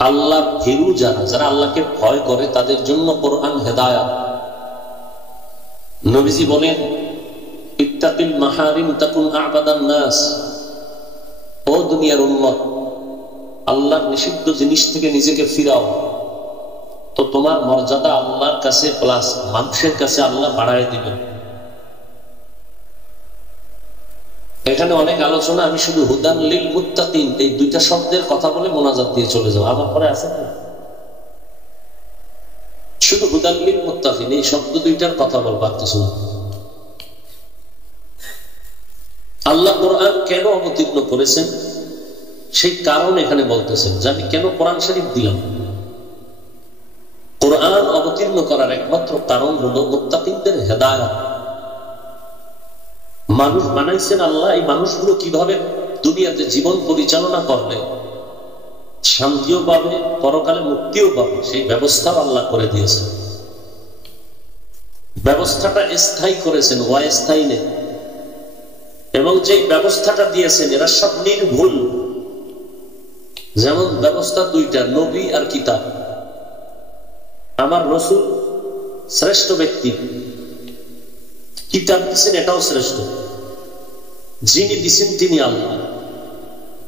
আল্লাহ ভীরু যারা, যারা আল্লাহকে ভয় করে, তাদের জন্য কোরআন হেদায়াত। নবীজি বলেন, ইত্তাকিল মাহারিম তাকুন আবাদান নাস। ও দুনিয়ার উম্মত, আল্লাহর নিষিদ্ধ জিনিস থেকে নিজেকে ফিরাও, তো তোমার মর্যাদা আল্লাহর কাছে প্লাস মানুষের কাছে আল্লাহ বাড়ায় দিবেন। এখানে অনেক আলোচনা, আমি শুধু হুদান লিল মুত্তাকিন এই দুইটা শব্দের কথা বলে মোনাজাত দিয়ে চলে যাও। আমার পরে আছে না, শুধু হুদান লিল মুত্তাকিন এই শব্দ দুইটার কথা বলবো, আর কিছু না। আল্লাহ কোরআন কেন অবতীর্ণ করেছেন সেই কারণ এখানে বলতেছেন, যে আমি কেন কোরআন শরীফ দিলাম। কোরআন অবতীর্ণ করার একমাত্র কারণ হলো মুত্তাকিনদের হেদায়েত। মানুষ বানাইছেন আল্লাহ, এই মানুষগুলো কিভাবে দুনিয়াতে জীবন পরিচালনা করবে, শান্তিও পাবে, পরকালে মুক্তিও পাবে, সেই ব্যবস্থা আল্লাহ করে দিয়েছেন। ব্যবস্থাটা স্থায়ী করেছেন, অস্থায়ী নেই। এবং যে ব্যবস্থাটা দিয়েছেন এরা সব নির্ভুল। যেমন ব্যবস্থা দুইটা, নবী আর কিতাব। আমার রাসূল শ্রেষ্ঠ ব্যক্তি, কিতাব দিচ্ছেন এটাও শ্রেষ্ঠ, যিনি দিচ্ছেন তিনি আল্লাহ।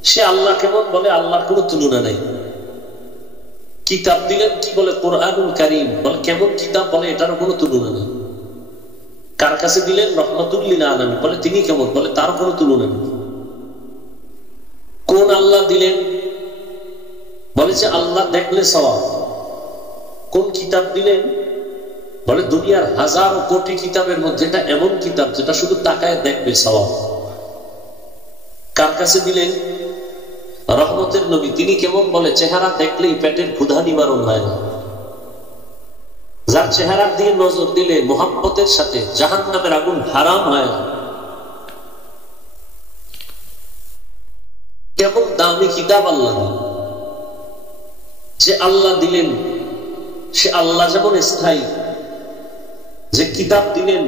সে আল্লাহ কেমন বলে, আল্লাহর কোনো তুলনা নেই। কিতাব দিলেন কি বলে, কোরআনুল কারীম বলে, কেমন কিতাব বলে, এটারও কোনো তুলনা নেই। কার কাছে দিলেন, রহমাতুল লিল আলামিন বলে, তিনি কেমন বলে, তার কোনো তুলনা নেই। কোন আল্লাহ দিলেন বলে যে আল্লাহ দেখলে সওয়াব। কোন কিতাব দিলেন বলে, দুনিয়ার হাজার কোটি কিতাবের মধ্যে এটা এমন কিতাব যেটা শুধু তাকায় দেখবে সওয়াব। কার কাছে দিলেন, রহমতের নবী, তিনি কেমন বলে, চেহারা দেখলেই পেটের ক্ষুধা নিবারণ হয় না। যার চেহারার দিয়ে নজর দিলে মোহাব্বতের সাথে জাহান্নামের আগুন হারাম হয় না। কেমন দামি কিতাব আল্লাহ দিলেন। যে আল্লাহ দিলেন সে আল্লাহ যেমন স্থায়ী, যে কিতাব দিলেন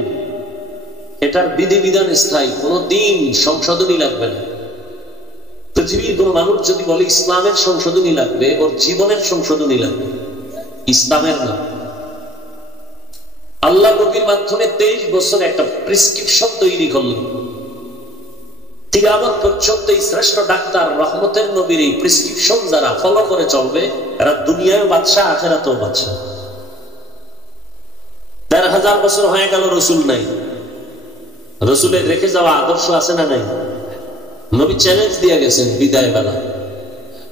এটার বিধিবিধান স্থায়ী, কোনো দিন সংশোধনী লাগবে না। পৃথিবীর কোন মানুষ যদি বলে ইসলামের সংশোধনী লাগবে, ওর জীবনের সংশোধনী লাগবে, ইসলামের না। আল্লাহ নবীর মাধ্যমে 23 বছর একটা প্রেসক্রিপশন তৈরি করলেন। কিয়ামত পর্যন্ত এই শ্রেষ্ঠ ডাক্তার রহমতের নবীর এই প্রেসক্রিপশন যারা ফলো করে চলবে, এরা দুনিয়ায় বাদশা, আখিরাতেও বাদশা। ১,৫০০ বছর হয়ে গেল, রসুল নাই। রসুলের রেখে যাওয়া আদর্শ আছে না নাই? নবী চ্যালেঞ্জ দিয়ে গেছেন বিদায় বেলা।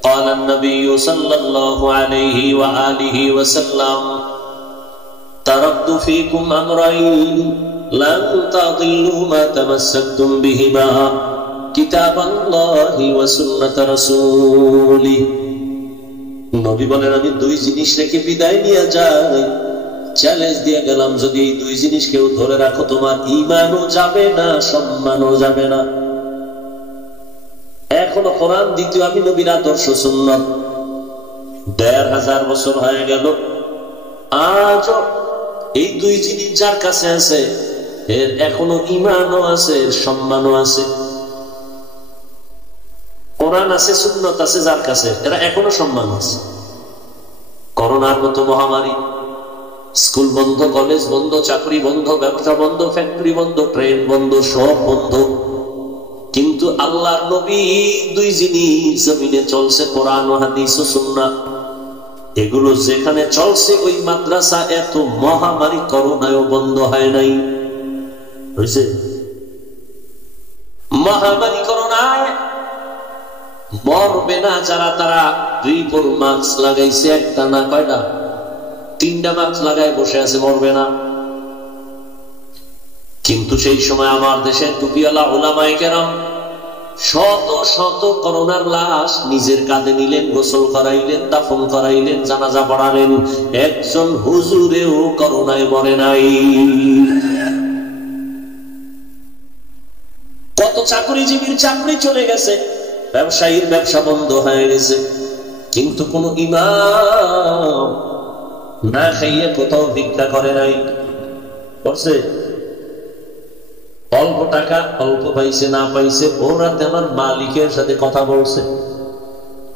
قال النبي صلى الله عليه وآله وسلم تركت فيكم أمرين لن تضلوا ما تمسكتم بهما كتاب الله وسنة رسوله। নবী বলেন, আমি দুই জিনিস রেখে বিদায় নিয়ে যাই, চ্যালেঞ্জ দিয়ে গেলাম, যদি এই দুই জিনিস কেউ ধরে রাখো তোমার ঈমানও যাবে না, সম্মানও যাবে না। এখনো কোরআন, দ্বিতীয় আমি নবীর আদর্শ সুন্নাত। ১,৫০০ বছর হয়ে গেল, আজও এই দুই জিনিস যার কাছে আছে এর এখনো ঈমানও আছে, এর সম্মানও আছে। কোরআন আছে, সুন্নাত আছে যার কাছে, এরা এখনো সম্মান আছে। করোনার মতো মহামারী, স্কুল বন্ধ, কলেজ বন্ধ, চাকরি বন্ধ, ব্যবসা বন্ধ, ফ্যাক্টরি বন্ধ, ট্রেন বন্ধ, সব বন্ধ। কিন্তু আল্লাহর নবী দুই জিনিস জমিনে চলছে, কোরআন ও হাদিস ও সুন্নাহ। এগুলো যেখানে চলছে, ওই মাদ্রাসা এত মহামারী করোনায়ও বন্ধ হয় নাই। হয়েছে মহামারী করোনায় মরবে না যারা, তারা 3-4 মাস্ক লাগাইছে, একটা না কয়টা, 3টা মাস্ক লাগায় বসে আছে, মরবে না। কিন্তু সেই সময় আমার দেশের টুপিওয়ালা উলামায়ে কেরাম শত শত করোনার লাশ নিজের কাঁধে নিলেন, গোসল করাইলেন, দাফন করাইলেন, জানাজা পড়ালেন। একজন হুজুরেও করোনায় মরে নাই। কত চাকরিজীবীর চাকরি চলে গেছে, ব্যবসায়ীর ব্যবসা বন্ধ হয়ে গেছে, কিন্তু কোন ইমাম না খাইয়ে কোথাও ভিক্ষা করে নাই। করছে অল্প টাকা, অল্প পাইছে, না পাইছে, ও রাতে আমার মালিকের সাথে কথা বলছে,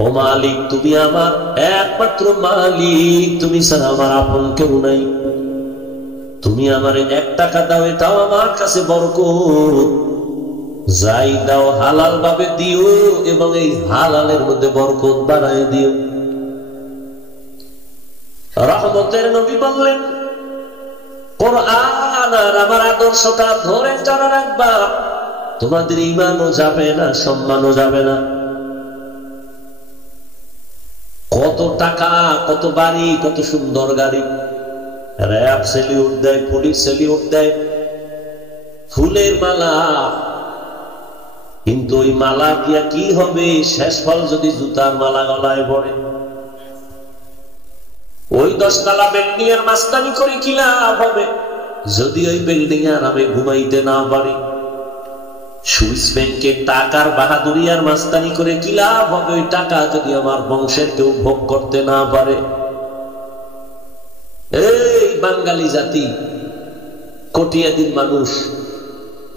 ও মালিক, তুমি আমার একমাত্র মালিক, তুমি ছাড়া আমার আপন কেউ নাই। তুমি আমার 1 টাকা দাও, এটাও আমার কাছে বরকত। যাই দাও হালাল ভাবে দিও এবং এই হালালের মধ্যে বরকত বাড়ায় দিও। রহমতের নবী বললেন, কোরআন আর আমার আদর্শটা ধরে যারা রাখবা, তোমাদের ঈমানও যাবে না, সম্মানও যাবে না। কত টাকা, কত বাড়ি, কত সুন্দর গাড়ি, র‍্যাব সেলিউট দেয়, পুলিশ সেলিউট দেয়, ফুলের মালা, কিন্তু ওই মালা দিয়া কি হবে? শেষ ফল যদি জুতার মালা গলায় পড়ে। ওই 10 তলা বিল্ডিং এর মাস্তানি করে কি লাভ হবে যদি ওই বিল্ডিং এ আমি ঘুমাইতে না পারি? সুইস ব্যাংকের টাকার বাহাদুরি আর মাস্তানি করে কি লাভ হবে ওই টাকা যদি আমার বংশের কেউ ভোগ করতে না পারে? এই বাঙালি জাতি, কটিয়াদির মানুষ,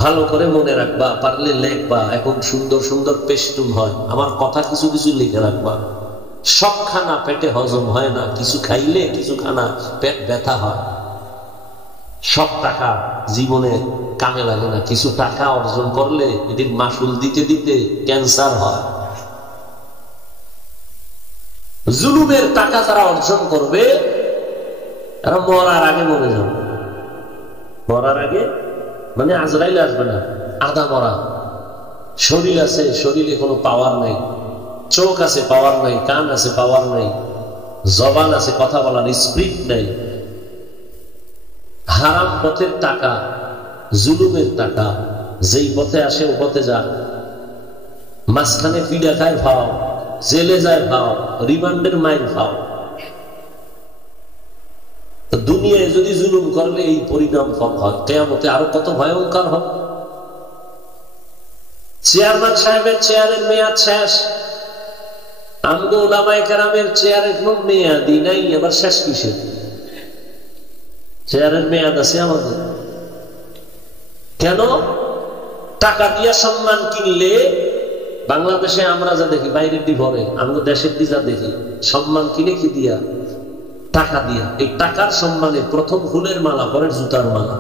ভালো করে মনে রাখবা, পারলে লেখবা। এখন সুন্দর সুন্দর পেস্টুন হয়, আমার কথা কিছু কিছু লিখে রাখবা। সব খানা পেটে হজম হয় না, কিছু খাইলে কিছু খানা পেট ব্যথা হয়। সব টাকা জীবনে কামে লাগে না, কিছু টাকা অর্জন করলে এদের মাসুল দিতে দিতে ক্যান্সার হয়। জুলুমের টাকা যারা অর্জন করবে এরা মরার আগে মরে যাবে। মরার আগে মানে আজরাইল আসবে না, আধা মরা। শরীর আছে, শরীরে কোনো পাওয়ার নাই, চোখ আছে পাওয়ার নাই, কান আছে পাওয়ার নাই, জবান আছে কথা বলার স্পিরিট নাই। হারাম পথের টাকা, জুলুমের টাকা, যেই পথে আসে ও পথে যা। মাঝখানে পিড়া খায় ভাও, জেলে যায় ভাও, রিমান্ডের মাইর ভাও। দুনিয়ায় যদি জুলুম করলে এই পরিণাম হয়, কিয়ামতে আরো কত ভয়ঙ্কর হবে। চেয়ারম্যান সাহেবের চেয়ারের মেয়াদ শেষ, আমগো উলামায়ে কেরামের চেয়ারের কোনো মেয়াদই নাই, এবার শেষ কিসের? চেয়ারের মেয়াদ আছে আমাদের। কেন? টাকা দিয়া সম্মান কিনলে, বাংলাদেশে আমরা যা দেখি, বাইরের দিভরে আমরা দেশের দিজা দেখি, সম্মান কিনে কি দিয়া? টাকা দিয়া। এই টাকার সম্মানে প্রথম ফুলের মালা, পরে জুতার মালা।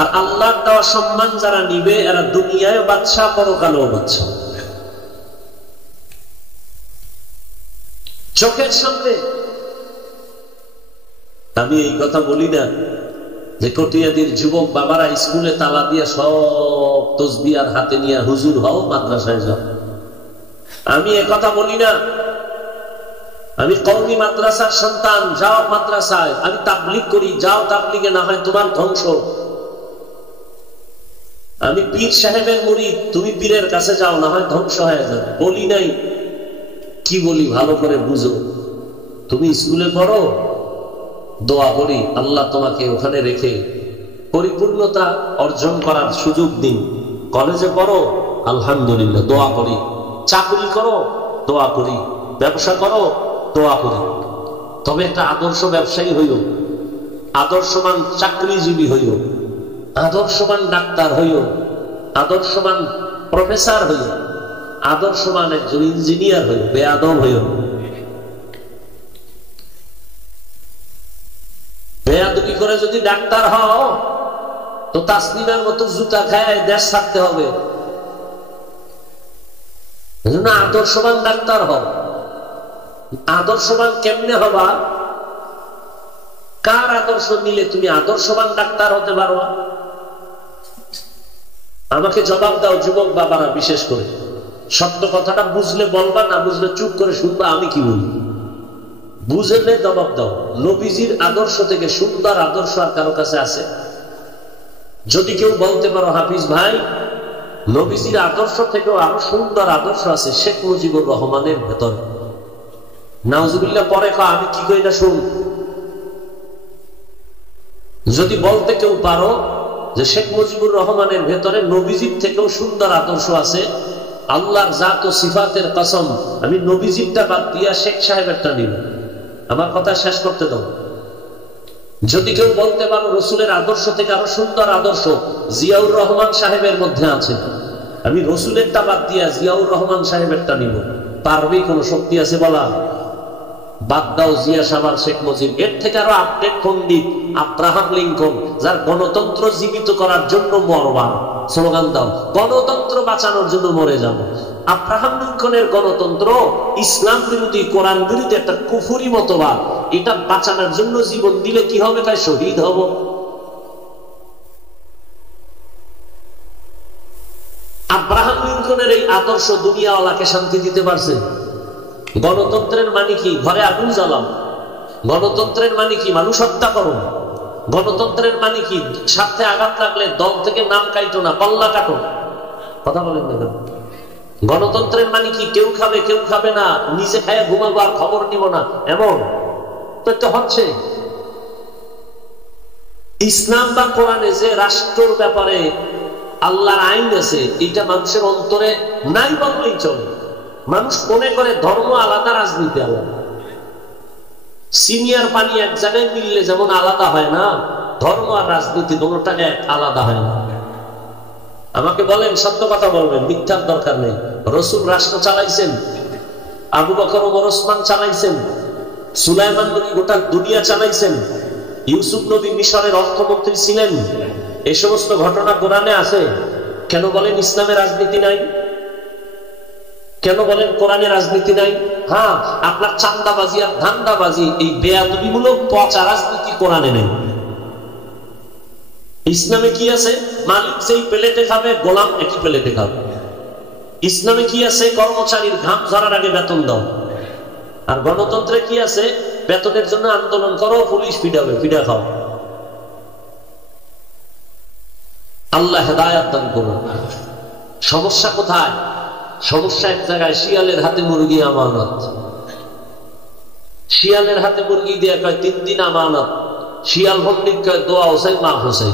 আর আল্লাহর দেওয়া সম্মান যারা নিবে এরা দুনিয়ায় বাদশা, পরকালেও বাদশা। চোখের সামনে। আমি এই কথা বলি না যে কটিয়াদির যুবক বাবারা স্কুলে তালা দিয়ে সব তসবিহ আর হাতে নিয়ে হুজুর হও, মাদ্রাসায় যাও। আমি এ কথা বলি না। আমি কওমি মাদ্রাসার সন্তান, যাও মাদ্রাসায়। আমি তাবলীগ করি, যাও তাবলীগে, না হয় তোমার ধ্বংস। আমি পীর সাহেবের মুরিদ, তুমি পীরের কাছে যাও, না হয় ধ্বংস হয়ে যাবে। বলি নাই। কি বলি ভালো করে বুঝো। তুমি স্কুলে পড়ো, দোয়া করি আল্লাহ তোমাকে ওখানে রেখে পরিপূর্ণতা অর্জন করার সুযোগ দিন। কলেজে পড়ো, আলহামদুলিল্লাহ, দোয়া করি। চাকরি করো, দোয়া করি। ব্যবসা করো, দোয়া করি। তবে একটা আদর্শ ব্যবসায়ী হইও, আদর্শবান চাকরিজীবী হইও, আদর্শবান ডাক্তার হইও, আদর্শবান প্রফেসর হইও, আদর্শবান একজন ইঞ্জিনিয়ার হইও, বেয়াদব হইও। বেয়াদবি করে যদি ডাক্তার হও তো তাসলিমের মতো জুতা খায় দেশ ছাড়তে হবে। এজন্য আদর্শবান ডাক্তার হও। আদর্শবান কেমনে হবা? কার আদর্শ নিলে তুমি আদর্শবান ডাক্তার হতে পারো? আমাকে জবাব দাও যুবক বাবারা, বিশেষ করে সত্য কথাটা বুঝলে বলবা, না বুঝলে চুপ করে শুনবা আমি কি বলি। বুঝলে জবাব দাও। নবীজির আদর্শ থেকে সুন্দর আদর্শ আর কারো কাছে আছে? যদি কেউ বলতে পারো হাফিজ ভাই নবীজির আদর্শ থেকেও আরো সুন্দর আদর্শ আছে শেখ মুজিবুর রহমানের ভেতরে, নাউজুবিল্লাহ পরে আমি কি করি না শুন। যদি বলতে কেউ পারো যে শেখ মুজিবুর রহমানের ভেতরে নবীজির থেকেও সুন্দর আদর্শ আছে, আল্লাহর জাত ও সিফাতের কসম, আমি নবীজিরটা বাদ দিয়া শেখ সাহেবেরটা নিব। আমার কথা শেষ করতে দাও। যদি কেউ বলতে পারো রসুলের আদর্শ থেকে আরো সুন্দর আদর্শ জিয়াউর রহমান সাহেবের মধ্যে আছে, আমি রসুলেরটা বাদ দিয়া জিয়াউর রহমান সাহেবেরটা নিব। পারবেই কোন শক্তি আছে বলা? বাদ দাও জিয়া সাবার শেখ মুজিব, এর থেকে আরো আপডেট পণ্ডিত আব্রাহাম লিঙ্কন, যার গণতন্ত্র জীবিত করার জন্য মরবা, স্লোগান দাও গণতন্ত্র বাঁচানোর জন্য মরে যাব। আব্রাহাম লিঙ্কনের গণতন্ত্র ইসলাম বিরোধী, কোরআন বিরোধী একটা কুফরি মতবাদ, এটা বাঁচানোর জন্য জীবন দিলে কি হবে? তাই শহীদ হব। আব্রাহাম লিঙ্কনের এই আদর্শ দুনিয়াওয়ালাকে শান্তি দিতে পারছে? গণতন্ত্রের মানে কি? ঘরে আগুন জ্বালাও। গণতন্ত্রের মানে কি? মানুষ হত্যা করো। গণতন্ত্রের মানে কি? স্বার্থে আঘাত লাগলে দল থেকে নাম কাটো না, পাল্লা কাটো। কথা বলেন না? গণতন্ত্রের মানে কি? কেউ খাবে কেউ খাবে না, নিচে খায় ঘুমাবো আর খবর নিব না, এমন তো এটা হচ্ছে। ইসলাম বা কোরআনে যে রাষ্ট্রের ব্যাপারে আল্লাহর আইন আছে, এটা মানুষের অন্তরে নাই বললেই চলে। মানুষ মনে করে ধর্ম আলাদা, রাজনীতি আলাদা। সিনিয়র পানি এক জায়গায় মিললে যেমন আলাদা হয় না, ধর্ম আর রাজনীতি দুটোটাকে আলাদা হয় না। আমাকে বলেন, সত্য কথা বলবেন, মিথ্যার দরকার নেই। রাসূল রাষ্ট্র চালাইছেন, আবু বকর ওমর ওসমান চালাইছেন, সুলাইমান নবী গোটা দুনিয়া চালাইছেন, ইউসুফ নবী মিশরের অর্থমন্ত্রী ছিলেন। এই সমস্ত ঘটনা কোরআনে আছে। কেন বলেন ইসলামে রাজনীতি নাই? কেন বলেন কোরআনে রাজনীতি নাই? হ্যাঁ, আপনার চান্দাবাজি আর ধান্দাবাজি, এই বেয়াদবিমূলক পচা রাজনীতি কোরআনে নেই। ইসলামে কি আছে? মালিক যেই প্লেটে খাবে, গোলাম একই প্লেটে খাবে। ইসলামে কি আছে? কর্মচারীর ঘাম ঝরার আগে বেতন দাও। আর গণতন্ত্রে কি আছে? বেতনের জন্য আন্দোলন করো, পুলিশ পিটাবে, পিটা খাও। আল্লাহ হেদায়াত দান করুন। সমস্যা কোথায়? সমস্যা এক জায়গায়, শিয়ালের হাতে মুরগি আমানত। শিয়ালের হাতে মুরগি দিয়ে কয় 3 দিন আমানত। শিয়াল ভন্ডিক কয় দোয়া হোসাই মা হোসাই।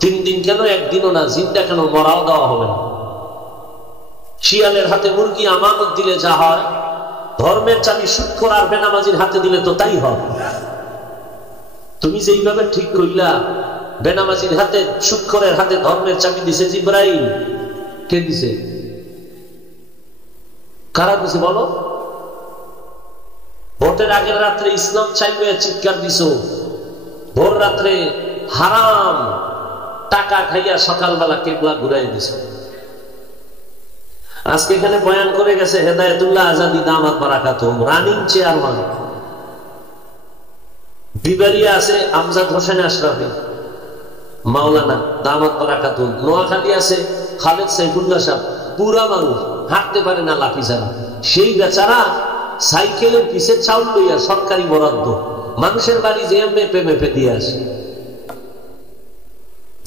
3 দিন কেন, একদিনও না, জিন্দা কেন, মরাও দেওয়া হবে না। শিয়ালের হাতে মুরগি আমানত দিলে যা হয়, ধর্মের চাবি সুৎখোর আর বেনামাজির হাতে দিলে তো তাই হয়। তুমি যেইভাবে ঠিক কইলা, বেনামাজির হাতে, সুৎখোরের হাতে ধর্মের চাবি দিছে জিবরাইল। কে দিছে? কারা দিছে বলো? ভোটের আগের রাত্রে ইসলাম চাইবে চিৎকার দিছো, ভোর রাত্রে হারাম টাকা খাইয়া সকালবেলা কেবলা ঘুরাই দিছো। আজকে এখানে বয়ান করে গেছে হেদায়েতুল্লাহ আজাদি দামাত বারাকাতুহু, রানিং চেয়ারম্যান। বিবারিয়া আছে আমজাদ হোসেন আশরাফি মাওলানা দামাত বারাকাতুহু। নোয়াখালী আছে খালেদ সাইফুল্লাহ সাহেব, পুরা মানুষ, হাঁটতে পারে না লাঠি ছাড়া। সেই বেচারা সাইকেলের পিছে চাউল লইয়া সরকারি বরাদ্দ মানুষের বাড়ি যে মেপে মেপে দিয়ে আসে।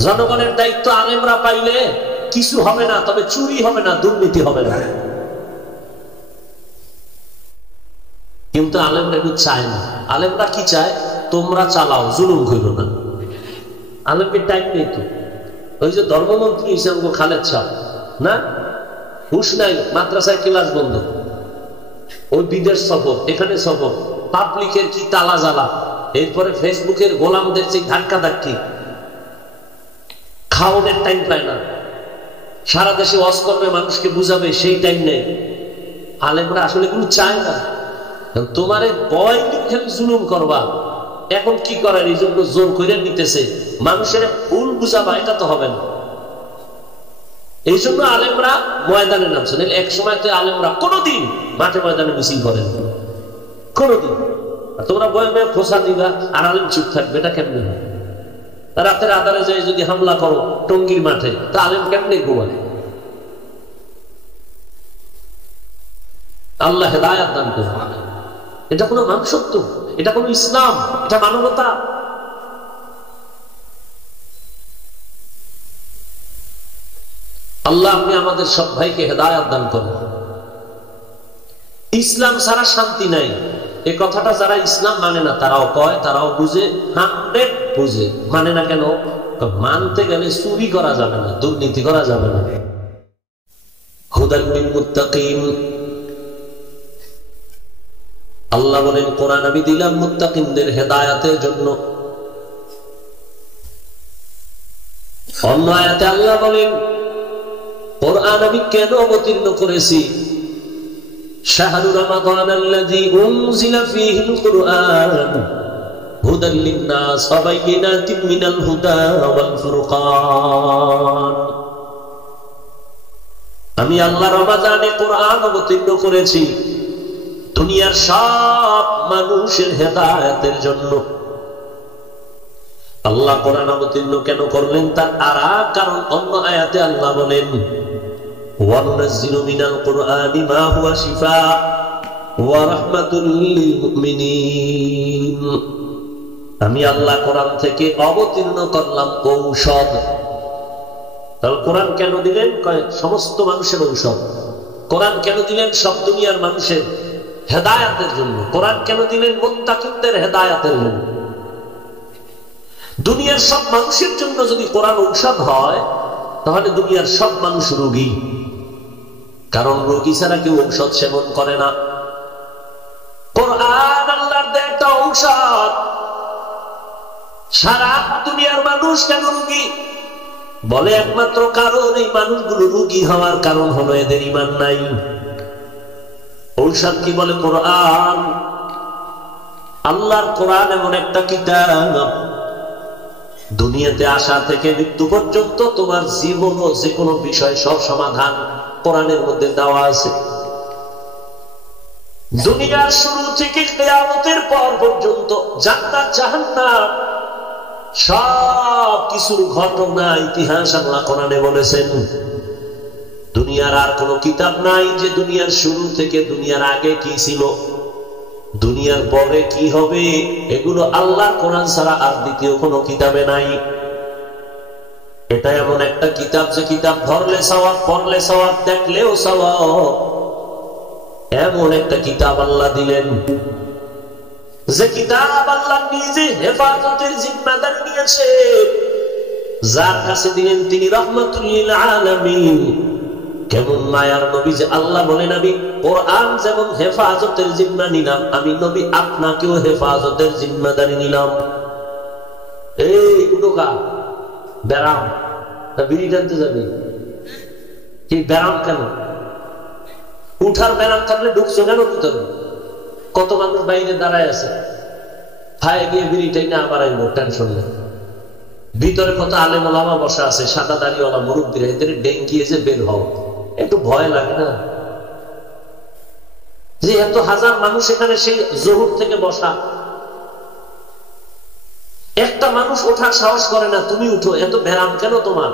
জনগণের দায়িত্ব আলেমরা পাইলে কিছু হবে না, তবে চুরি হবে না, দুর্নীতি হবে না। কিন্তু আলেমরা একটু চায় না। আলেমরা কি চায়? তোমরা চালাও, জুলুম করো না। আলেমের টাইম নেই তো। ওই যে ধর্মমন্ত্রী হিসেবে খালেদ সাহেব না, হুশ নাই, মাদ্রাসায় ক্লাস বন্ধ, ওই বিদেশ সফর, এখানে সফর, পাবলিকের কি তালা জ্বালা, এরপরে ফেসবুকের গোলামদের যে ধাক্কা ধাক্কি, খাওয়ানোর টাইম পায় না, সারা দেশে ওয়াজ করবে, মানুষকে বুঝাবে, সেই টাইম নেই। আলেমরা আসলে এগুলো চায় না। তোমারে ভয় খেলে জুলুম করবা, এখন কি করার, এই জন্য জোর করে নিতেছে, মানুষের ভুল বুঝাবা, এটা তো হবে না। এই জন্য আলেমরা ময়দানে নামছেন। এক সময় তো আলেমরা কোনোদিন মাঠে ময়দানে মিছিল করেন, কোনোদিন। তোমরা বয়ে বয়ে খোসা দিবা আর আলেম চুপ থাকবে, এটা কেমনে হয়? রাতের আধারে যায় যদি হামলা করো টঙ্গীর মাঠে, তা আলেম কেমনে ঘুমায়? আল্লাহ হেদায়াত দান করুন। এটা কোনো মানুষত্ব, এটা কোনো ইসলাম, এটা মানবতা। আল্লাহ আপনি আমাদের সব ভাইকে হেদায়াত দান করেন। ইসলাম ছাড়া শান্তি নাই, এই কথাটা যারা ইসলাম মানে না তারাও কয়, তারাও বুঝে, 100 বুঝে। মানে না কেন? মানতে গেলে চুরি করা যাবে না, দুর্নীতি করা যাবে না। হুদাল লিল মুত্তাকিন, আল্লাহ বলেন কোরআন আমি দিলাম মুত্তাকিনদের হেদায়াতের জন্য। অন্য আয়াতে আল্লাহ বলেন কোরআন আমি কেন অবতীর্ণ করেছি? শাহরু রমাদান আল্লাযী উনজিলা ফীহিল কুরআন হুদাল লিন-নাস ওয়া বাইয়িনাতিন মিনাল হুদা ওয়াল ফুরকান। আমি আল্লাহ রমাদানে কোরআন অবতীর্ণ করেছি দুনিয়ার সব মানুষের হেদায়েতের জন্য। আল্লাহ কোরআন অবতীর্ণ কেন করলেন তার আরেক কারণ অন্য আয়াতে আল্লাহ বলেন, ওয়ানুনাজ্জিলু মিনাল কুরআনি মা হুয়া শিফা ওয়া রাহমাতুল লিল মুমিনিন। আমি আল্লাহ কোরআন থেকে অবতীর্ণ করলাম ঔষধ। তাহলে কোরআন কেন দিলেন? সমস্ত মানুষের ঔষধ। কোরআন কেন দিলেন? সব দুনিয়ার মানুষের হেদায়েতের জন্য। কোরআন কেন দিলেন? মুত্তাকিনদের হেদায়েতের জন্য। দুনিয়ার সব মানুষের জন্য যদি কোরআন ঔষধ হয় তাহলে দুনিয়ার সব মানুষ রোগী, কারণ রোগী ছাড়া কেউ ঔষধ সেবন করে না। কোরআন আল্লাহর দেয়া একটা ঔষধ। সারা দুনিয়ার মানুষ কেন রোগী? বলে একমাত্র কারণ এই মানুষগুলো রোগী হওয়ার কারণ হলো এদের ঈমান নাই। ঔষধ কি বলে? কোরআন। আল্লাহর কোরআন এমন একটা কিতাব, দুনিয়াতে আসা থেকে মৃত্যু পর্যন্ত তোমার জীবন ও যে কোনো বিষয় সব সমাধান কোরআনের মধ্যে দেওয়া আছে। দুনিয়ার শুরু থেকে কিয়ামতের পর পর্যন্ত জান্নাত জাহান্নাম সব কিছুর ঘটনা ইতিহাস আল্লাহ কোরআনে বলেছেন। দুনিয়ার আর কোন কিতাব নাই যে দুনিয়ার শুরু থেকে দুনিয়ার আগে কি ছিল, দুনিয়ার পরে কি হবে, এগুলো আল্লাহ কোরআন ছাড়া আর দ্বিতীয় কোনো কিতাবে নাই। এটা এমন একটা কিতাব যে কিতাব ধরলে সওয়াব, পড়লে সওয়াব, দেখলেও সওয়াব। এমন একটা কিতাব আল্লাহ দিলেন যে কিতাব আল্লাহ নিজে হেফাজতের জিম্মাদারি নিয়েছে। যার কাছে দিলেন তিনি রাহমাতুল লিল আলামিন। কেমন মায়ার নবী যে আল্লাহ বলেন, আমি কোরআন যেমন হেফাজতের জিম্মা নিলাম, আমি নবী আপনাকেও হেফাজতের জিম্মাদারি নিলাম। এই উঠোকা ব্যারাম, বিড়ি টানতে যাবি কি? ব্যারাম কেন? উঠার ব্যারাম থাকলে ঢুকছো কেন ভিতরে? কত মানুষ বাইরে দাঁড়ায় আছে, খায় গিয়ে বিড়িটাই না আবার আইব, টেনশন নেই। ভিতরে কত আলেম ওলামা বসা আছে, সাদা দাড়িওয়ালা মুরব্বীরা, এদের ডেঙ্গিয়ে যে বের হও, একটু ভয় লাগে না? যে এত হাজার মানুষ এখানে সেই জোহর থেকে বসা, একটা মানুষ ওঠার সাহস করে না, তুমি উঠো, এত ব্যারাম কেন তোমার?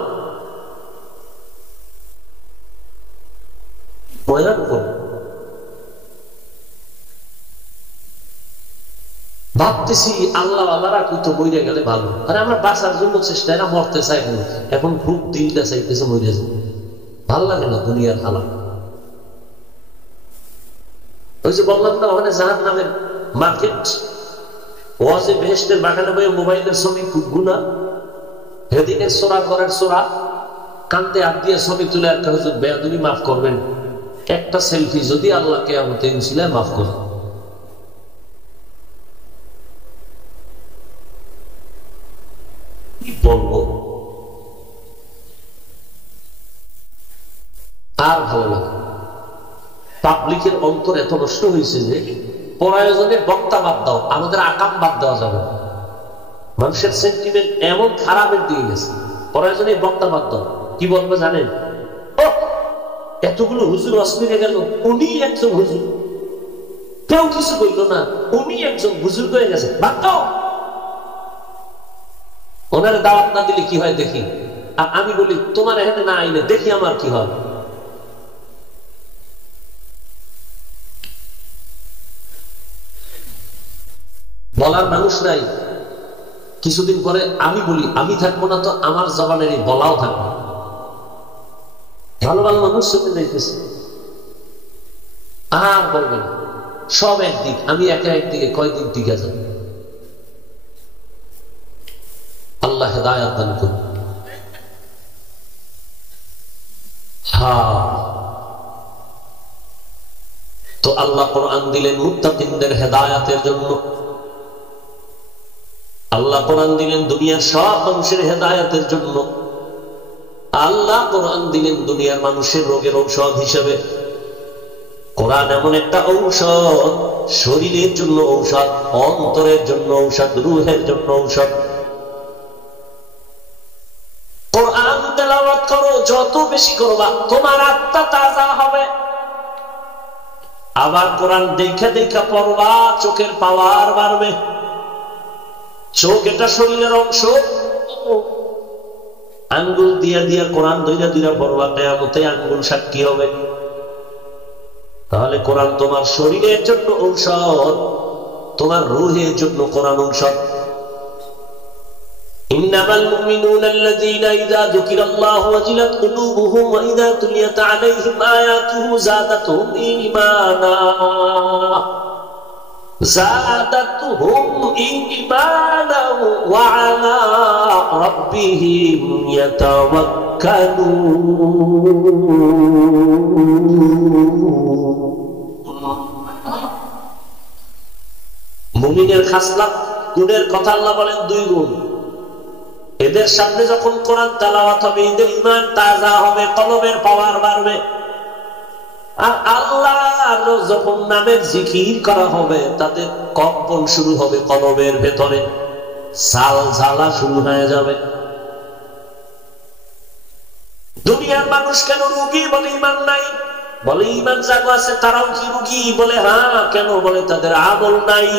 ভয়ান করো। ভাবতেছি আল্লাহ আল্লাহরা কইতো মরে গেলে ভালো, আরে আমরা বাঁচার জন্য চেষ্টা, এরা মরতে চাই না, এখন খুব দিনটা চাইতেছে মরে যায়। ভালো লাগে না দুনিয়ার হালাত। ওই যে বললাম না ওখানে জাহান্নামের মার্কেট, ওয়াজে বেহেশতের বাগানে বয়ে মোবাইলের ছবি খুব গুণা, হেদিনের সোরা করার সোরা, কান্তে হাত দিয়ে ছবি তুলে একটা হুজুর বেয়াদবি মাফ করবেন, একটা সেলফি যদি আল্লাহ কিয়ামতে ইনশাআল্লাহ মাফ করে। কি বলবো আর ভালো লাগে। পাবলিকের অন্তর এত নষ্ট হয়েছে যে প্রয়োজনে বক্তা বাদ দাও, আমাদের আকাম বাদ দেওয়া যাবে না। মানুষের সেন্টিমেন্ট এমন খারাপের দিকে গেছে, প্রয়োজনে বক্তা বাদ দাও। কি বলবো জানেন? এতগুলো হুজুর অস্মিরে গেল, উনি একজন হুজুর, কেউ কিছু বলল না, উনি একজন হুজুর হয়ে গেছে, বাদ দাও। ওনার দাওয়াত না দিলে কি হয় দেখি, আর আমি বলি তোমার এখানে না আইলে দেখি আমার কি হয়। বলার মানুষ নাই। কিছুদিন পরে আমি বলি আমি থাকবো না, তো আমার জবানের বলাও থাকবে। ভালো ভালো মানুষ চলে যাইতেছে, আর বলবেন সব একদিক, আমি একা একদিকে কয়দিন টিকে যাব। আল্লাহ হেদায়েত দান করুন। তো আল্লাহ কোরআন দিলেন মুত্তাকিনদের হেদায়েতের জন্য। আল্লাহ কোরআন দিলেন দুনিয়ার সব মানুষের হেদায়েতের জন্য। আল্লাহ কোরআন দিলেন দুনিয়ার মানুষের রোগের ঔষধ হিসেবে। কোরআন এমন একটা ঔষধ, শরীরের জন্য ঔষধ, অন্তরের জন্য ঔষধ, রূহের জন্য ঔষধ। কোরআন তেলাওয়াত করো, যত বেশি করবা তোমার আত্মা তাজা হবে। আবার কোরআন দেখা দেখা পড়বা, চোখের পাওয়ার বাড়বে। চোখ এটা শরীরের অংশ, আঙ্গুল দিয়া দিয়া কোরআন ধইরা ধইরা পড়বা, কিয়ামতে আঙ্গুল সাক্ষী হবে। তাহলে কোরআন তোমার শরীরের জন্য ঔষধ, তোমার রূহের জন্য কোরআন ঔষধ। ইন্নামাল মুমিনুনা আল্লাযীনা ইযা যুকিরাল্লাহু ওয়াজিলাত কুলুবুহুম ওয়া ইযা তুলিয়াত আলাইহিম আয়াতুহু যাদাতুহুম ঈমানা ওয়া আলা রাব্বিহিম ইয়াতাওয়াক্কালুন। মুমিনের খাসলাত গুণের কথা আল্লাহ বলেন 2 গুণ। এদের সামনে যখন কোরআন তেলাওয়াত হবে, এদের ঈমান তাজা হবে, কলবের পাওয়ার বাড়বে। আর আল্লাহর যখন নামের জিকির করা হবে, তাদের কম্পন শুরু হবে, কলবের ভেতরে সাল ঝালা শুরু হয়ে যাবে। দুনিয়ার মানুষ কেন রোগী বলে? ঈমান নাই। বলে ঈমান যাগো আছে তারাও কি রোগী? বলে হ্যাঁ। কেন? বলে তাদের আমল নাই।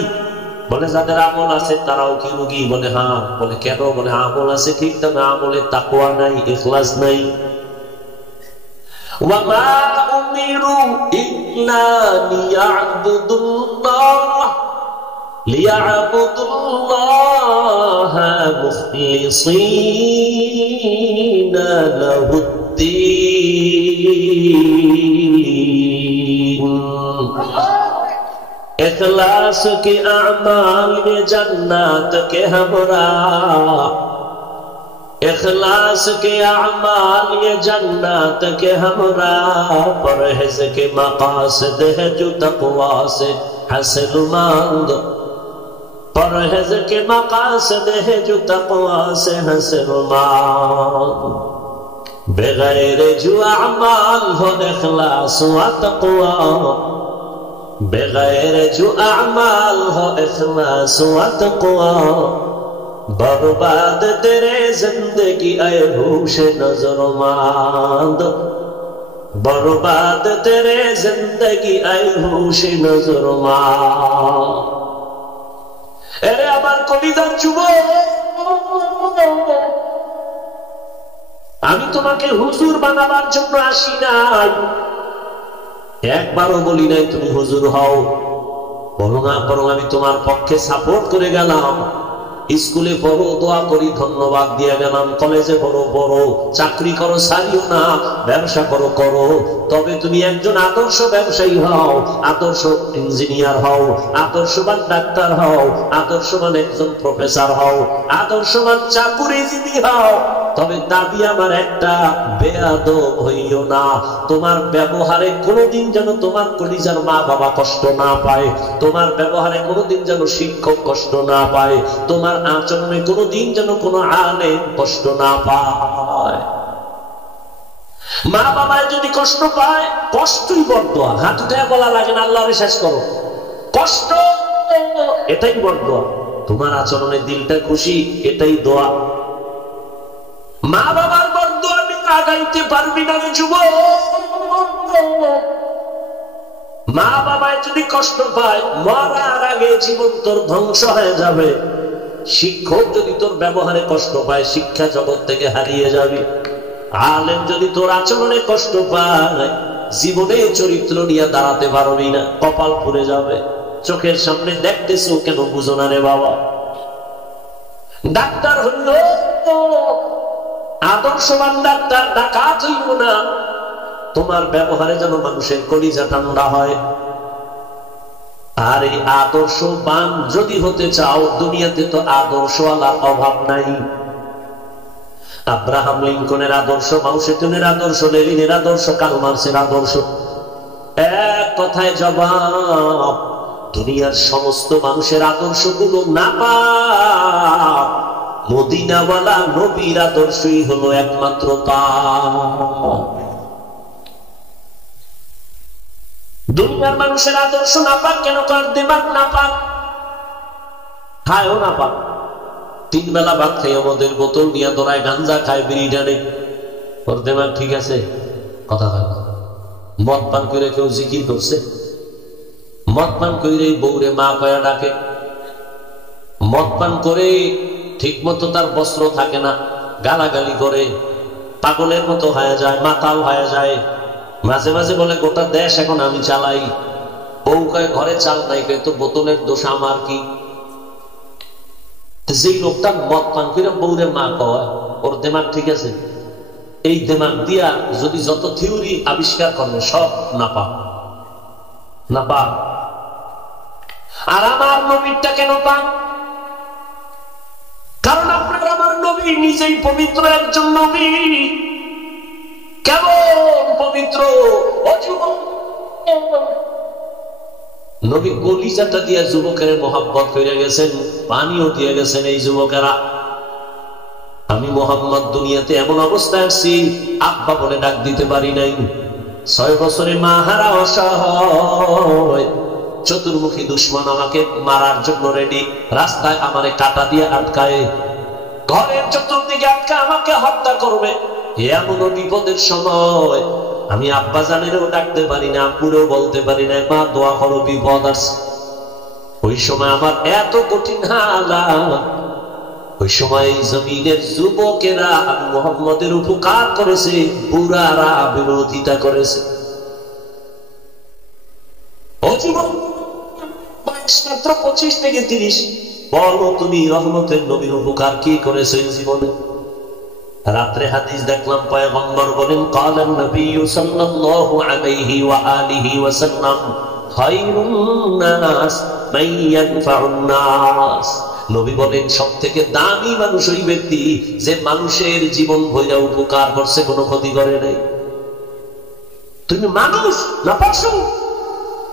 বলে যাদের আমল আছে তারাও কি রোগী? বলে হ্যাঁ। বলে কেন? বলে আমল আছে ঠিক, তবে আমলে তাকওয়া নাই, ইখলাস নাই। ওয়া মা উমিরু ইল্লা লিয়া'বুদুল্লাহা মুখলিসিনা লাহুদ্দীন। इखलास के अमाल में जन्नत के हमरा, इखलास के अमाल ये जन्नत के हमरा, परहेज के मकासद है जो तकवा से हासिलमंद, परहेज के मकासद है जो तकवा से हासिलमंद। बगैर जो अमाल हो इखलास व तकवा, बगैर जो अमाल हो इखलास व तक़वा, बर्बाद तेरे जिंदगी ऐ होश नजरमंद, बर्बाद तेरे जिंदगी ऐ होश नजरमंद। अरे আমার কলিজার যুবক, আমি তোমাকে হুজুর বানাবার জন্য আসি নাই, একবারও বলি নাই তুমি হুজুর হও। বলো না, বরং আমি তোমার পক্ষে সাপোর্ট করে গেলাম। স্কুলে পড়ো, দোয়া করি, ধন্যবাদ দিয়ে গেলাম। কলেজে পড়ো, পড়ো, চাকরি করো, ছাড়িও না, ব্যবসা করো, করো। তবে তুমি একজন আদর্শ ব্যবসায়ী হও, আদর্শ ইঞ্জিনিয়ার হও, আদর্শবান ডাক্তার হও, আদর্শবান একজন প্রফেসর হও, আদর্শবান চাকুরিজীবী হও। তবে দাবি আমার একটা, বেয়াদব হইও না। তোমার ব্যবহারে কোনোদিন যেন তোমার কলিজার মা বাবা কষ্ট না পায়, তোমার ব্যবহারে কোনোদিন যেন শিক্ষক কষ্ট না পায়, তোমার আচরণে কোনোদিন যেন কোনো আলেম কষ্ট না পায়। মা বাবায় যদি কষ্ট পায়, কষ্টই বড়দোয়া। হাত উঠে বলা লাগে না আল্লাহ বিশ্বাস করো, কষ্ট এটাই বড়দোয়া। তোমার আচরণে দিলটা খুশি, এটাই দোয়া। মা বাবার বড়দোয়া নিয়ে আগাইতে পারবি না রে যুবক। মা বাবায় যদি কষ্ট পায়, মরার আগে জীবন তোর ধ্বংস হয়ে যাবে। শিক্ষক যদি তোর ব্যবহারে কষ্ট পায়, শিক্ষা জগৎ থেকে হারিয়ে যাবি। আলেম যদি তোর আচরণে কষ্ট পায়, জীবনে চরিত্র নিয়ে দাঁড়াতে পারবি না, কপাল পুড়ে যাবে। চোখের সামনে দেখতেছো কেন বুঝো না রে বাবা? ডাক্তার হইল আদর্শবান ডাক্তার, ডাকাত হইব না। তোমার ব্যবহারে যেন মানুষের কলিজা ঠান্ডা হয়। আর এই আদর্শবান যদি হতে চাও, দুনিয়াতে তো আদর্শওয়ালার অভাব নাই। আব্রাহাম লিঙ্কনের আদর্শ, মাও সেতুনের আদর্শ, লেনিনের আদর্শ, কার্ল মার্ক্সের আদর্শ, এক কথায় জবাব। দুনিয়ার সমস্ত মানুষের আদর্শগুলো নাপাক, মদিনাওয়ালা নবীর আদর্শই হলো একমাত্র পাক। দুনিয়ার মানুষের আদর্শ নাপাক কেন কর, দিমাগ নাপাক, খায়ও নাপাক। 3 বেলা ভাত খাই আমাদের বোতল নিয়ে দৌড়ায়, গাঞ্জা খায়, বিড়ি টানে, ওর দিমাগ ঠিক আছে? কথা হয় না। মদ পান করে কেউ জিকির করছে? মদ পান করে বউরে মা কয়া ডাকে, মদ পান করে ঠিক মতো তার বস্ত্র থাকে না, গালাগালি করে, পাগলের মতো হয়ে যায়, মাতাল হয়ে যায়, মাঝে মাঝে বলে গোটা দেশ এখন আমি চালাই। বউ কয় ঘরে চাল নাই, কে তো বোতলের দোষ আমার কি? যেই লোকটা মদ পান করে বউরে মা কয়, ওর দিমাগ ঠিক আছে? এই দিমাগ দিয়া যদি যত থিওরি আবিষ্কার করবে সব নাপাক, নাপাক। আর আমার নবীরটা কেন পাক? কারণ আপনার আমার নবী নিজেই পবিত্র একজন নবী। কেমন পবিত্র! নবী কলিজাটা দিয়া যুবকের মোহাব্বত হয়ে গেছেন, পানিও দিয়ে গেছেন। এই যুবকেরা, আমি মোহাম্মদ দুনিয়াতে এমন অবস্থায় আসছি, আব্বা বলে ডাক দিতে পারি নাই। 6 বছরে মা হারা অসহায়, চতুর্মুখী দুশ্মন আমাকে মারার জন্য রেডি, রাস্তায় আমারে কাটা দিয়ে আটকায়, ঘরের চতুর্দিকে আটকা আমাকে হত্যা করবে। এমন বিপদের সময় আমি আব্বা জানেরও ডাকতে পারি না, আব্বুরেও বলতে পারি না মা দোয়া করো বিপদ আছে। ওই সময় আমার এত কঠিন হালাত, ওই সময় জমিনের যুবকেরা মুহাম্মদের উপকার করেছে, বুড়ারা বিরোধিতা করেছে। ও যুবক, বয়স মাত্র 25 থেকে 30, বলো তুমি রহমতের নবীর উপকার কি করেছে জীবনে? রাত্রে হাদিস দেখলাম, পয়গম্বর বলেন, ক্বালান নবী সাল্লাল্লাহু আলাইহি ওয়া আলিহি ওয়াসাল্লাম, খায়রুন নাস মান ইয়ানফাউন নাস। নবী বলেন, সবথেকে দামি মানুষ ওই ব্যক্তি যে মানুষের জীবন ভৈরা উপকার করছে, কোনো ক্ষতি করে নাই। তুমি মানুষ না পশু?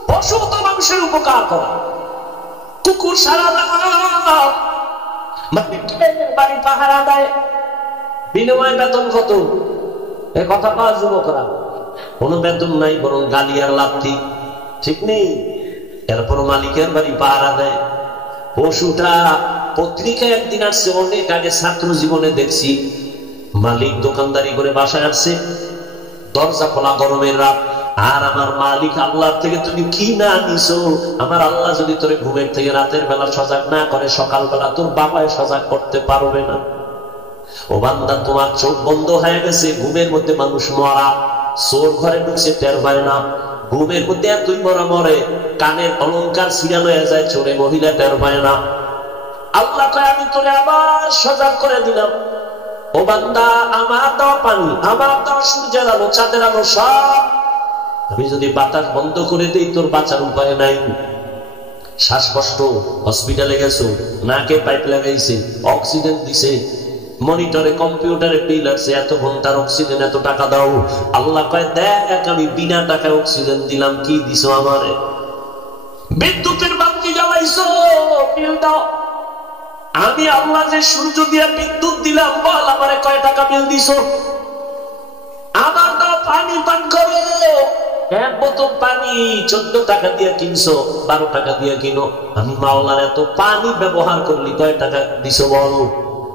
পশু তো মানুষের উপকার করে। কুকুর সারা রাত বাড়ি পাহারা দেয়, বিনিময় বেতন কত? এ কথা পাওয়া যুবকরা, কোনো বেতন নাই, বরং গালি আর লাথি, ঠিক নেই। এরপর মালিকের বাড়ি পাহারা দেয়। পশুটা পত্রিকায় একদিন আসছে, অনেক আগে ছাত্র জীবনে দেখছি, মালিক দোকানদারি করে বাসায় আসছে, দরজা খোলা, গরমের রাত, আর আমার মালিক আল্লাহর থেকে তুমি কি না নিছো? আমার আল্লাহ যদি তোরে ঘুমের থেকে রাতের বেলা সজাগ না করে, সকালবেলা তোর বাবায় সজাগ করতে পারবে না। ও বান্দা, তোমার চোখ বন্ধ হয়ে গেছে, ঘুমের মধ্যে মানুষ মরা, চোর ঘরে ঢুকছে টের পায় না, ঘুমের মধ্যে এতই মরা মরে, কানের অলংকার ছিড়ানো হয়ে যায়, চোরে মহিলা টের পায় না। আল্লাহ কয়, আমি তোরে আবার সজাগ করে দিলাম। ও বান্দা, আমার দেওয়া পানি, আমার দেওয়া সূর্যের আলো, চাঁদের আলো, সব আমি যদি বাতাস বন্ধ করে দিই, তোর বাঁচার উপায় নাই। শ্বাসকষ্ট, হসপিটালে গেছো, নাকে পাইপ লাগাইছে, অক্সিজেন দিছে, মনিটরে কম্পিউটারে বিল আছে, এত ঘন্টার অক্সিজেন এত টাকা দাও। আল্লাহ কয়, দেখ আমি বিনা টাকায় অক্সিজেন দিলাম, কি দিছো আমারে? বিদ্যুতের বাতি জ্বালাইছো, বিল দাও। আমি আল্লাহ যে সূর্য দিয়ে বিদ্যুৎ দিলাম, বল আমারে কয় টাকা বিল দিছো? আমার দাও পানি পান করো, 1 বোতল পানি 14 টাকা দিয়ে কিনছো, 12 টাকা দিয়ে কিনো। আমি মাওলার এত পানি ব্যবহার করলি, কয় টাকা দিছো বলো?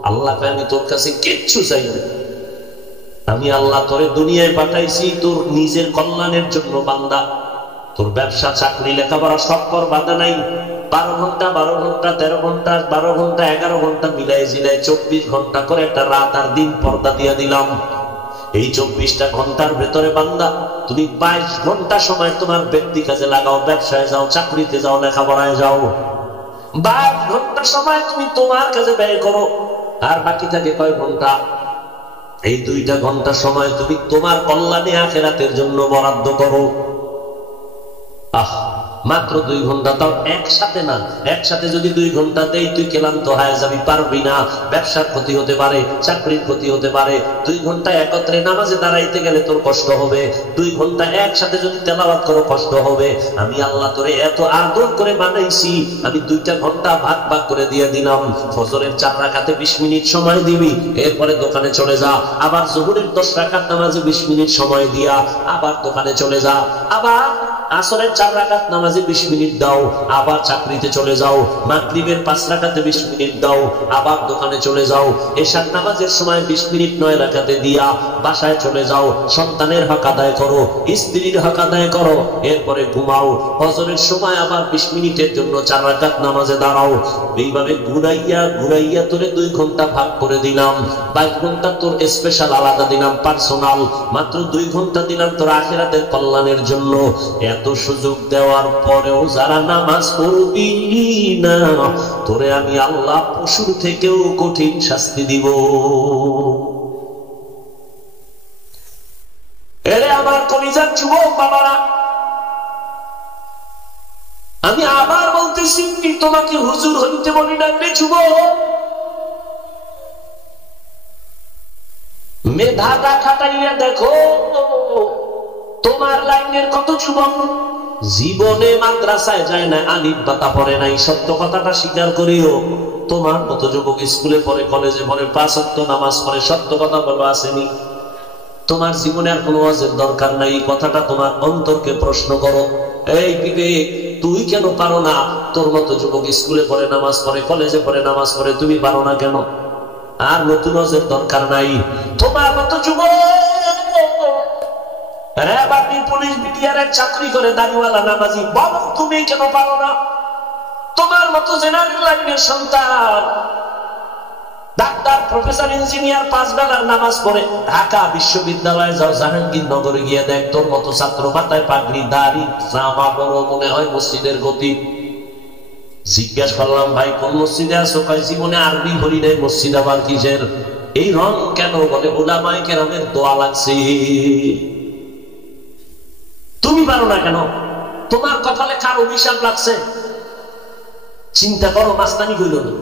আল্লাহ কয়, আমি তোর কাছে কিচ্ছু চাই না, আমি আল্লাহ তোরে দুনিয়ায় পাঠাইছি তোর নিজের কল্যাণের জন্য। বান্দা, তোর ব্যবসা, চাকরি, লেখাপড়া সব কর, বাধা নাই। 12 ঘন্টা 12 ঘন্টা 13 ঘন্টা 12 ঘন্টা 11 ঘন্টা মিলাই জিলাই 24 ঘন্টা করে একটা রাত আর দিন পর্দা দিয়ে দিলাম। এই 24টা ঘন্টার ভেতরে বান্দা, তুমি 22 ঘন্টা সময় তোমার ব্যক্তি কাজে লাগাও, ব্যবসায় যাও, চাকরিতে যাও, লেখাপড়ায় যাও। 22 ঘন্টা সময় তুমি তোমার কাজে ব্যয় করো, আর বাকি থাকে কয় ঘন্টা? এই 2টা ঘন্টা সময় তুমি তোমার কল্যাণে আখিরাতের জন্য বরাদ্দ করো। মাত্র 2 ঘন্টা, তাও একসাথে না। একসাথে যদি 2 ঘন্টা দেই, তুই ক্লান্ত হয়ে যাবি, পারবি না, ব্যবসার ক্ষতি হতে পারে, চাকরির ক্ষতি হতে পারে। 2 ঘন্টা একত্রে নামাজে দাঁড়াইতে গেলে তোর কষ্ট হবে, 2 ঘন্টা একসাথে যদি তেলাওয়াত করো কষ্ট হবে। আমি আল্লাহ তোরে এত আদর করে বানাইছি, আমি 2টা ঘন্টা ভাগ ভাগ করে দিয়ে দিলাম। ফজরের 4 রাকাতে 20 মিনিট সময় দিবি, এরপরে দোকানে চলে যা। আবার জোহরের 10 রাকাত নামাজে 20 মিনিট সময় দিয়া আবার দোকানে চলে যা। আবার আসরের 4 রাকাত নামাজে 20 মিনিট দাও, আবার চাকরিতে চলে যাও। মাগরিবের 5 রাকাতে 20 মিনিট দাও, আবার দোকানে চলে যাও। এশার নামাজের সময় 20 মিনিট 9 রাকাতে দিয়া বাসায় চলে যাও। সন্তানের হক আদায় করো, স্ত্রীর হক আদায় করো, এরপরে ঘুমাও। ফজরের সময় আবার 20 মিনিটের জন্য 4 রাকাত নামাজে দাঁড়াও। এইভাবে ঘুরাইয়া ঘুরাইয়া তোরে 2 ঘন্টা ভাগ করে দিলাম। 22 ঘন্টা তোর স্পেশাল আলাদা দিলাম, পার্সোনাল। মাত্র 2 ঘন্টা দিলাম তোর আখিরাতের কল্যাণের জন্য। এত সুযোগ দেওয়ার পরেও যারা নামাজ পড়বি না, তোরে আমি আল্লাহ পশুর থেকেও কঠিন শাস্তি দিব। এরে আমার কলিজার যুবক বাবারা, আমি আবার বলতেছি, তোমাকে হুজুর হইতে বলি না রে যুবক। মেধাটা খাটাইয়া দেখো, তোমার লাইনের কত যুবক জীবনে মাদ্রাসায় যায় না, আলিফ বাতা পড়ে নাই। সত্য কথাটা স্বীকার করিও। তোমার কত যুবক স্কুলে পড়ে, কলেজে পড়ে, 5 ওয়াক্ত নামাজ পড়ে। সত্য কথা বলো, আসেনি? তোমার জীবনে আর কোনো ওয়াজের দরকার নাই। কথাটা তোমার অন্তরকে প্রশ্ন করো। এই বিবেক, তুই কেন পারো না? তোর মতো যুবক স্কুলে পড়ে, নামাজ পড়ে, কলেজে পড়ে, নামাজ পড়ে, তুমি পারো না কেন? আর নতুন ওয়াজের দরকার নাই। তোমার মতো যুবক পুলিশ বিটিআরের চাকরি করে, দাড়িওয়ালা নামাজি, বলো তুমি কেন পারো না? তোমার মতো জেনারেল লাইনের সন্তান, ডাক্তার, প্রফেসর, ইঞ্জিনিয়ার, 5 বেলার নামাজ পড়ে। ঢাকা বিশ্ববিদ্যালয়ে যাও, জাহাঙ্গীরনগরে গিয়ে দেখ তোর মতো ছাত্র, মাথায় পাগড়ি, দাড়ি, জামা বড়, মনে হয় মসজিদের গতি। জিজ্ঞাসা করলাম, ভাই কোন মসজিদে আছো? কয় জীবনে আরবি পড়ি নাই। মসজিদ আবার কিসের? এই রং কেন? বলে উলামায়ে কেরামের দোয়া লাগছে। তুমি পারো না কেন? তোমার কপালে কার অভিশাপ লাগছে? চিন্তা করো, মাস্তানি কইল না।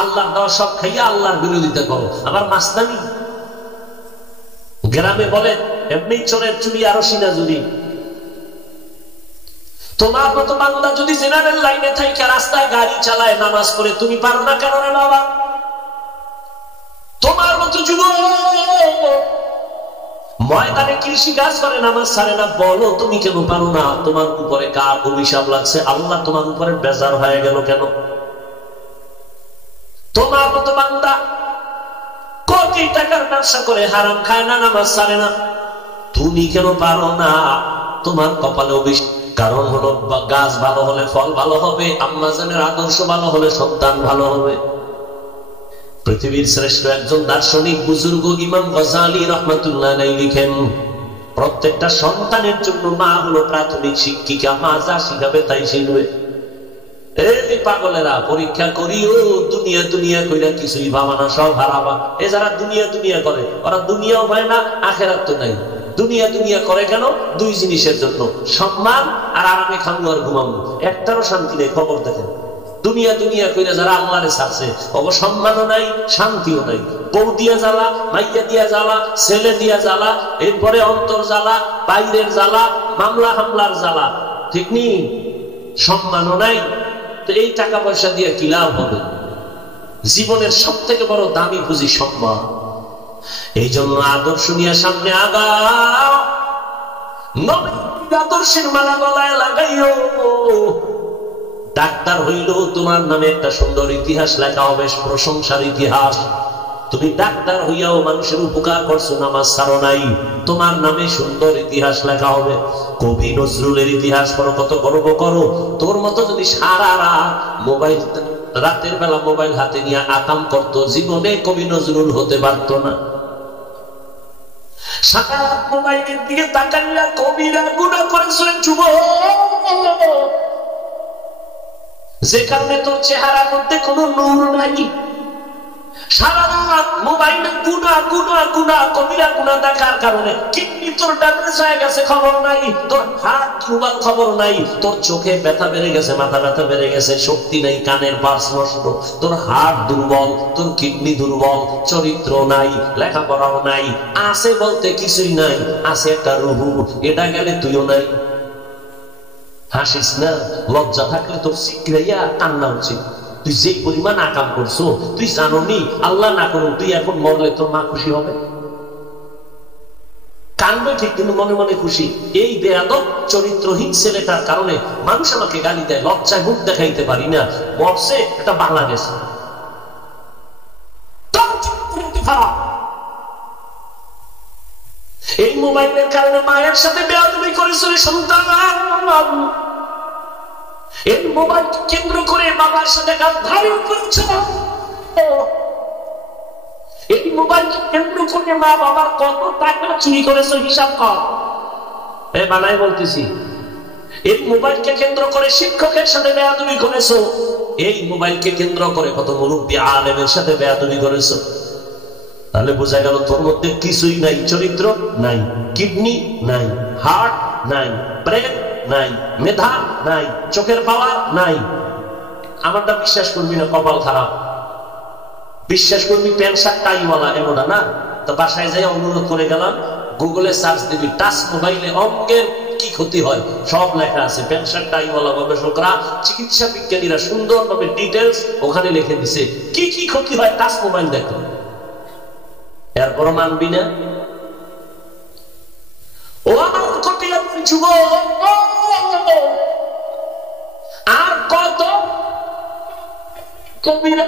আল্লাহর দেওয়া সব খাইয়া আল্লাহর বিরোধিতা করো, আবার মাস্তানি। গ্রামে বলে এমনি চোরের চুরি আরো সিনা জুরি। তোমার মতো বান্দা যদি জেনারেল লাইনে থাইকা রাস্তায় গাড়ি চালায়, নামাজ পড়ে, তুমি পারো না কেন রে বাবা? তোমার মতো যুবক ময়দানে কৃষি কাজ করে, নামাজ ছাড়ে না, বলো তুমি কেন পারো না? তোমার উপরে কার অভিশাপ লাগছে? আল্লাহ তোমার উপরে বেজার হয়ে গেল কেন? তোমার মতো বান্দা কোটি টাকার ব্যবসা করে, হারাম খায় না, নামাজ ছাড়ে না, তুমি কেন পারো না? তোমার কপালে অভিশাপ। কারণ হলো, গাছ ভালো হলে ফল ভালো হবে, আম্মাজানের আদর্শ ভালো হলে সন্তান ভালো হবে। পৃথিবীর শ্রেষ্ঠ একজন দার্শনিক বুজুর্গ ইমাম গজালি রাহমাতুল্লাহ আলাইহি লিখেন, প্রত্যেকটা সন্তানের জন্য মা হলো প্রাথমিক শিক্ষিকা। মা যা শিখাবে তাই শিখবে। এই পাগলেরা, পরীক্ষা করিও দুনিয়া দুনিয়া কইরা কিছুই ভাবা না, সব হারাবা। এ যারা দুনিয়া দুনিয়া করে, ওরা দুনিয়াও পায় না, আখেরাত তো নাই। দুনিয়া দুনিয়া করে কেন? 2 জিনিসের জন্য, সম্মান আর আরামে খামু আর ঘুমামু। একটারও শান্তি নেই। খবর দেখেন, দুনিয়া দুনিয়া কইরা যারা আল্লাহরে ছাড়ছে, ওগো সম্মানও নাই, শান্তিও নাই। বউ দিয়া জ্বালা, মাইয়া দিয়া জ্বালা, ছেলে দিয়া জ্বালা, এরপরে অন্তর জ্বালা, বাইরের জ্বালা, মামলা হামলার জ্বালা। ঠিক নি? সম্মানও নাই। তো এই টাকা পয়সা দিয়ে কি লাভ হবে? জীবনের সব থেকে বড় দামি পুঁজি সম্মান। এই জন্য আদর্শ নিয়ে সামনে আগাও, নবীর আদর্শের মালা গলায় লাগাইও। ডাক্তার হইলেও তোমার নামে একটা সুন্দর ইতিহাস লেখা হবে, প্রশংসার ইতিহাস। তুমি ডাক্তার হইয়াও মানুষের উপকার করছো, নামাজ ছাড়ো নাই, তোমার নামে সুন্দর ইতিহাস লেখা হবে। কবি নজরুলের ইতিহাস পড়ো, কত গর্ব করো। তোর মতো যদি সারা রাত মোবাইল, রাতের বেলা মোবাইল হাতে নিয়ে আকাম করতো, জীবনে কবি নজরুল হতে পারত না। সারা রাত মোবাইলের দিকে তাকাইয়া কবিরা গুনাহ করেছিলেন যুবক, যে কারণে তোর চেহারার মধ্যে কোনো নূর নাই। সারা রাত মোবাইলে গুনাহ গুনাহ গুনাহ, কবিরা গুনাহ দেখার কারণে কিডনি তোর ড্যামেজ হয়ে গেছে, খবর নাই। তোর হাত দুর্বল, খবর নাই। তোর চোখে ব্যথা বেড়ে গেছে, মাথা ব্যথা বেড়ে গেছে, শক্তি নাই, কানের পার্স নষ্ট। তোর হাত দুর্বল, তোর কিডনি দুর্বল, চরিত্র নাই, লেখাপড়াও নাই, আছে বলতে কিছুই নাই। আছে একটা রুহু, এটা গেলে তুইও নাই। হাসিস না, লজ্জা থাকলে তোর শিখরাইয়া কান্না উচিত। তুই যে পরিমাণ আকাম করছো, তুই জানোনি আল্লাহ না করুন তুই এখন মরলে তোর মা খুশি হবে? জানবে ঠিক কিন্তু মনে মনে খুশি, এই বেয়াদব চরিত্রহীন ছেলেটার কারণে মানুষ আমাকে গালি দেয়, লজ্জায় মুখ দেখাইতে পারি না, বসে এটা বাংলাদেশ। এই মোবাইলের কারণে মায়ের সাথে বেয়াদবি করেছে সন্তান, এই মোবাইলকে কেন্দ্র করে বাবার সাথে গাদ্দারি করেছে, এই মোবাইলকে কেন্দ্র করে মা বাবার কত টাকা চুরি করেছে হিসাব কর। বানাই বলতেছি, এই মোবাইলকে কেন্দ্র করে শিক্ষকের সাথে বেয়াদবি করেছো, এই মোবাইলকে কেন্দ্র করে কত মুরব্বী আলেমের সাথে বেয়াদবি করেছো। তাহলে বোঝা গেল তোর মধ্যে কিছুই নাই, চরিত্র নাই, কিডনি নাই, হার্ট নাই, ব্রেন নাই, মেধা নাই, চোখের পাওয়ার নাই। আমারটা বিশ্বাস করবি না, কপাল খারাপ। বিশ্বাস করবি প্যান্ট শার্ট টাইওয়ালা এমনটা না, তো বাসায় যাই অনুরোধ করে গেলাম, গুগলে সার্চ দিবি টাচ মোবাইলে অঙ্গের কি ক্ষতি হয় সব লেখা আছে। প্যান্ট শার্ট টাইওয়ালা গবেষকরা, চিকিৎসা বিজ্ঞানীরা সুন্দরভাবে ডিটেলস ওখানে লিখে দিছে কি কি ক্ষতি হয় টাচ মোবাইল দেখো। এরপর মানবি না? ও আমার কপিলার যুবক, আর কত কবিরা